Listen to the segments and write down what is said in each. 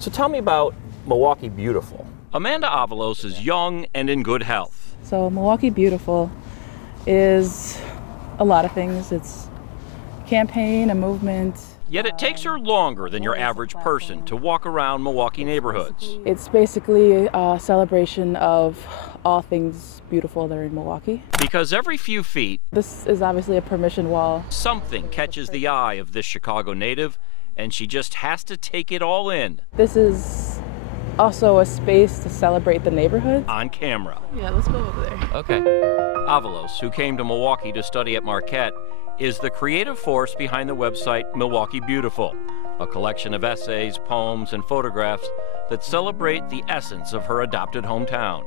So tell me about Milwaukee Beautiful. Amanda.mov is young and in good health. So Milwaukee Beautiful is a lot of things. It's a campaign, a movement. Yet it takes her longer than your average person to walk around Milwaukee neighborhoods. It's basically a celebration of all things beautiful that are in Milwaukee. Because every few feet, This is obviously a permission wall. something catches the eye of this Chicago native, and she just has to take it all in This is also a space to celebrate the neighborhood. on camera. Yeah, let's go over there. Okay. Avalos, who came to Milwaukee to study at Marquette, is the creative force behind the website Milwaukee Beautiful, a collection of essays, poems, and photographs that celebrate the essence of her adopted hometown.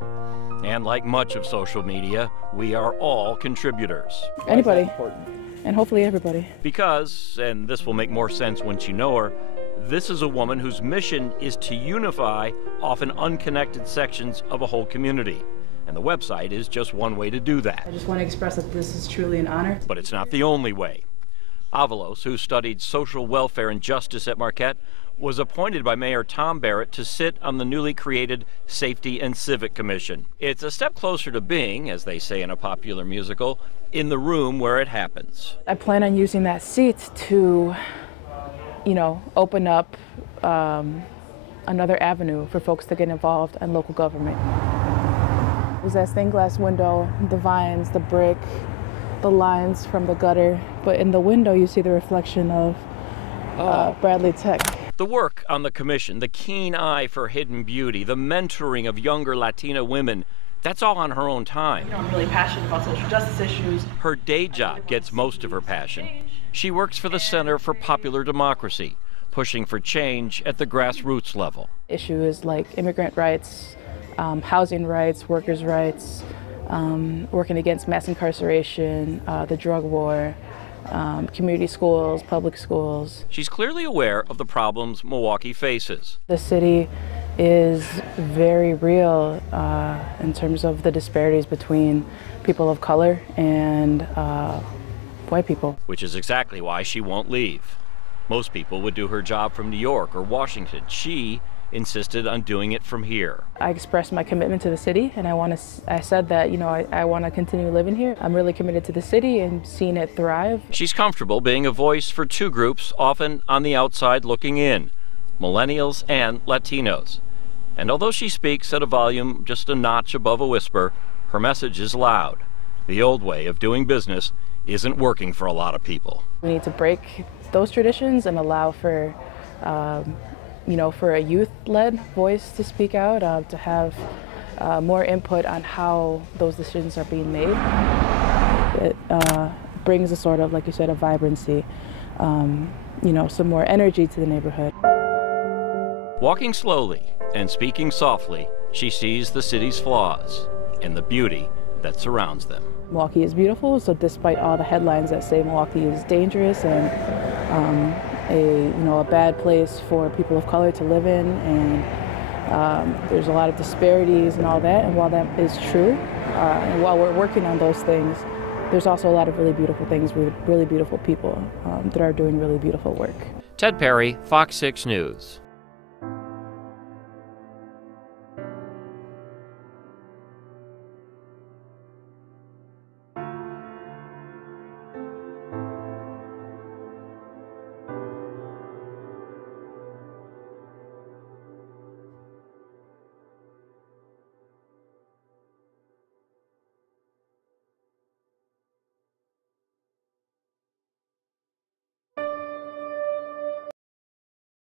And like much of social media, we are all contributors. Anybody, and hopefully everybody. Because, and this will make more sense once you know her, this is a woman whose mission is to unify often unconnected sections of a whole community. And the website is just one way to do that. I just want to express that this is truly an honor. But it's not the only way. Avalos, who studied social welfare and justice at Marquette, was appointed by Mayor Tom Barrett to sit on the newly created Safety and Civic Commission. It's a step closer to being, as they say in a popular musical, in the room where it happens. I plan on using that seat to, open up another avenue for folks to get involved in local government. There's that stained glass window, the vines, the brick, the lines from the gutter, but in the window you see the reflection of Bradley Tech. The work on the commission, the keen eye for hidden beauty, the mentoring of younger Latina women, that's all on her own time. I'm really passionate about social justice issues. Her day job gets most of her passion. She works for the Center for Popular Democracy, pushing for change at the grassroots level. Issues like immigrant rights, housing rights, workers' rights, working against mass incarceration, the drug war, community schools, public schools. She's clearly aware of the problems Milwaukee faces. The city is very real in terms of the disparities between people of color and white people. Which is exactly why she won't leave. Most people would do her job from New York or Washington. She insisted on doing it from here. I expressed my commitment to the city, and I said that, I want to continue living here. I'm really committed to the city and seeing it thrive. She's comfortable being a voice for two groups often on the outside looking in, millennials and Latinos. And although she speaks at a volume just a notch above a whisper, her message is loud. The old way of doing business isn't working for a lot of people. We need to break those traditions and allow for for a youth-led voice to speak out, to have more input on how those decisions are being made. It brings a sort of, like you said, a vibrancy, some more energy to the neighborhood. Walking slowly and speaking softly, she sees the city's flaws and the beauty that surrounds them. Milwaukee is beautiful, so despite all the headlines that say Milwaukee is dangerous and a bad place for people of color to live in, and there's a lot of disparities and all that, and while that is true, and while we're working on those things, there's also a lot of really beautiful things with really beautiful people that are doing really beautiful work. Ted Perry, Fox 6 News.